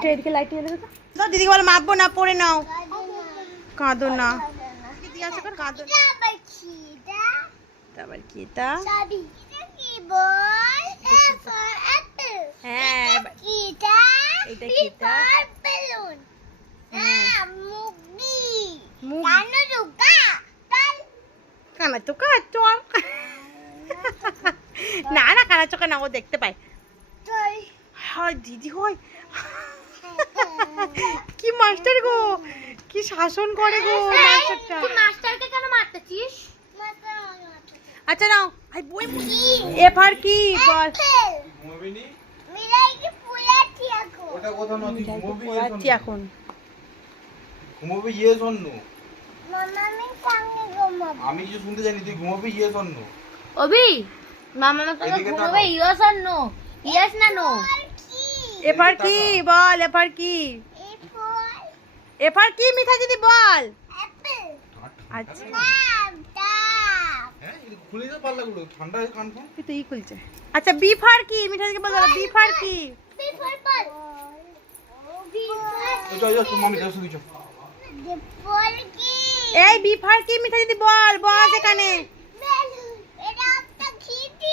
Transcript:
মিঠা এদিকে লাইট জ্বলে দাও। দাও দিদিকে বলো মাপবো না, পড়ে নাও। কাঁদো না, জিজ্ঞাসা কর কাঁদো না। তারপর কি এটা? হ্যাঁ এটা কি এটা? কানা চোখা চল না না, কানা চোখা না, ও দেখতে পায়। হ্যাঁ দিদি হয় কি মাস্টার গো, কি শাসন করে গো মাস্টারটা। মাস্টারকে কেন মারতেছিস? আচ্ছা নাও, আই বই এফার কি বল? ঘুমাবিনি? ওটা কথা না, তুই ঘুমাবি পড়াচ্ছি এখন। ঘুমাবি ইয়েস অর নো? আমি কিছু শুনতে জানি, তুই ঘুমাবি ইয়েস অর নো? অভি মামা আমাকে ঘুমাবে ইয়েস আর নো? ইয়েস না নো? এফার কি বল? এফার কি? এফার কি মিঠা দিদি বল? আচ্ছা হ্যাঁ এটা খুলে দাও পাল্লাগুলো, ঠান্ডা হয়ে কান ফান। তুই তো ই খুলছে। আচ্ছা বি ফার কি? মিঠা দিদি বল বি ফার কি? এই তো মামি দাও শুধু। এই বি ফার কি মিঠা দিদি বল, বস এখানে।